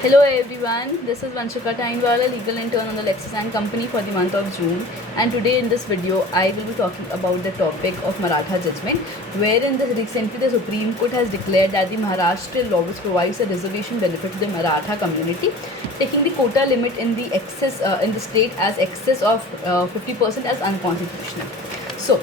Hello everyone, this is Vanshika Tainwala, legal intern on the Lexis and Company for the month of June. And today in this video, I will be talking about the topic of Maratha judgment, wherein recently the Supreme Court has declared that the Maharashtra law which provides a reservation benefit to the Maratha community, taking the quota limit in the excess in the state as excess of 50% as unconstitutional. So,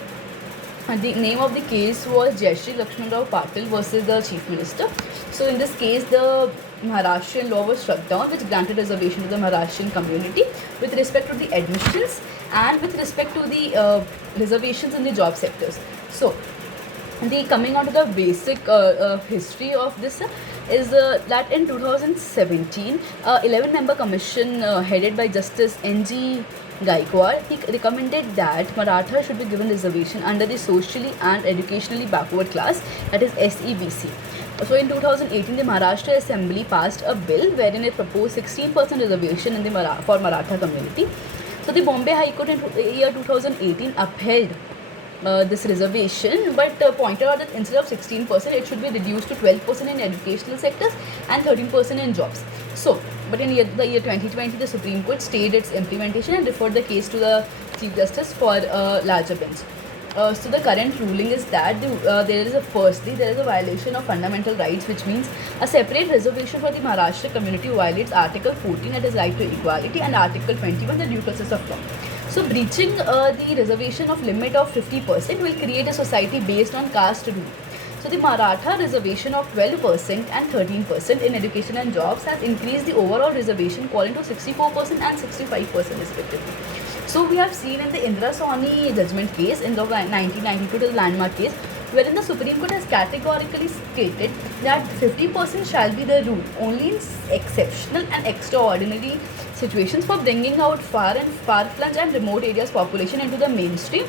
the name of the case was Jayashree Lakshman Rao Patil versus the Chief Minister. So in this case, the Maharashtrian law was struck down, which granted reservation to the Maharashtrian community with respect to the admissions and with respect to the reservations in the job sectors. So the coming on to the basic history of this is that in 2017, 11-member commission headed by Justice N.G. Gaikwad, he recommended that Maratha should be given reservation under the socially and educationally backward class, that is SEBC. So in 2018, the Maharashtra Assembly passed a bill wherein it proposed 16% reservation in the for Maratha community. So the Bombay High Court in year 2018 upheld this reservation, but pointed out that instead of 16%, it should be reduced to 12% in educational sectors and 13% in jobs. So, but in the year 2020, the Supreme Court stayed its implementation and referred the case to the Chief Justice for a larger bench. So the current ruling is that there is a violation of fundamental rights, which means a separate reservation for the Maharashtra community violates Article 14, that is right to equality, and Article 21, the due process of law. So breaching the reservation of limit of 50% will create a society based on caste rule. So the Maratha reservation of 12% and 13% in education and jobs has increased the overall reservation calling to 64% and 65% respectively. So we have seen in the Indra Sawhney judgment case in the 1992 to the landmark case, wherein the Supreme Court has categorically stated that 50% shall be the rule only in exceptional and extraordinary situations for bringing out far-flung and remote areas population into the mainstream.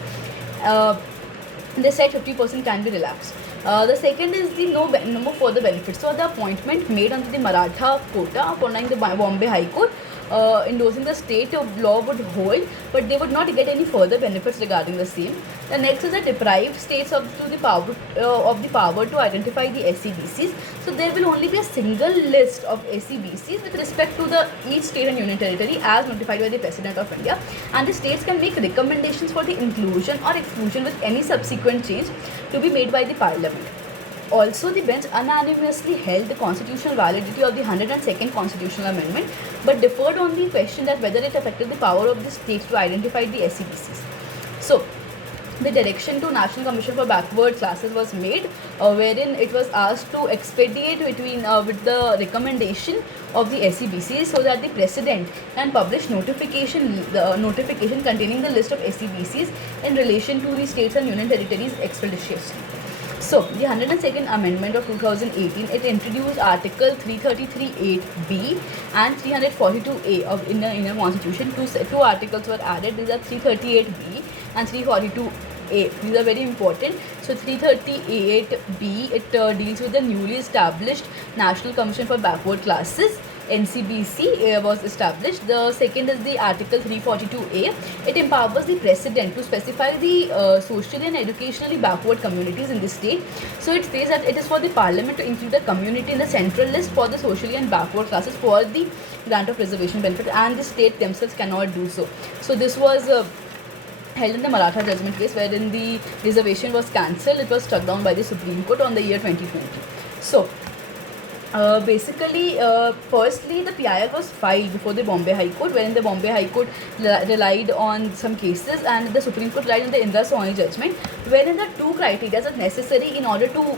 They said 50% can be relaxed. The second is the no more further benefits. So the appointment made under the Maratha quota following the Bombay High Court endorsing the state law would hold, but they would not get any further benefits regarding the same. The next is that deprived states of the power to identify the SEBCs. So there will only be a single list of SEBCs with respect to the each state and union territory as notified by the President of India, and the states can make recommendations for the inclusion or exclusion with any subsequent change to be made by the Parliament. Also, the bench unanimously held the constitutional validity of the 102nd constitutional amendment, but differed on the question that whether it affected the power of the states to identify the SEBCs. So, the direction to National Commission for Backward Classes was made, wherein it was asked to expedite with the recommendation of the SEBCs so that the President can publish notification containing the list of SEBCs in relation to the states and union territories expeditiously. So, the 102nd Amendment of 2018, it introduced Article 333(8)(b) and 342(a) of Indian Constitution. Two articles were added. These are 338(b) and 342(a). These are very important. So, 338(b), it deals with the newly established National Commission for Backward Classes. NCBC was established. The second is the Article 342(a). It empowers the President to specify the socially and educationally backward communities in the state. So it says that it is for the Parliament to include the community in the central list for the socially and backward classes for the grant of reservation benefit, and the state themselves cannot do so. So this was held in the Maratha judgment case, wherein the reservation was cancelled. It was struck down by the Supreme Court on the year 2020. So firstly, the PIL was filed before the Bombay High Court, wherein the Bombay High Court relied on some cases, and the Supreme Court relied on the Indra Sawhney judgment, wherein the two criteria are necessary in order to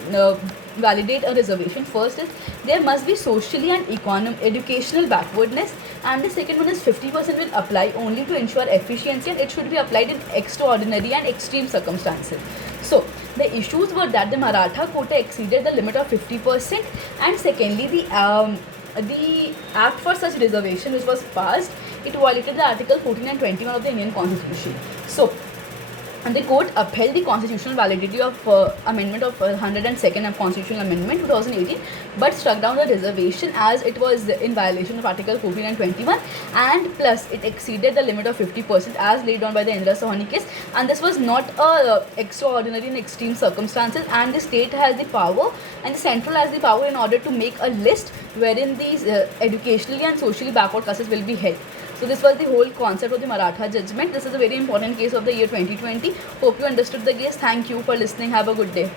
validate a reservation. First is there must be socially and educational backwardness, and the second one is 50% will apply only to ensure efficiency, and it should be applied in extraordinary and extreme circumstances. So the issues were that the Maratha quota exceeded the limit of 50%, and secondly, the Act for such reservation which was passed, it violated the Article 14 and 21 of the Indian Constitution. So and the court upheld the constitutional validity of amendment of 102nd constitutional amendment 2018, but struck down the reservation as it was in violation of article 14 and 21, and plus it exceeded the limit of 50% as laid down by the Indira Sohani case, and this was not a extraordinary and extreme circumstances, and the state has the power and the central has the power in order to make a list wherein these educationally and socially backward classes will be held. So this was the whole concept of the Maratha judgment. This is a very important case of the year 2020. Hope you understood the case. Thank you for listening. Have a good day.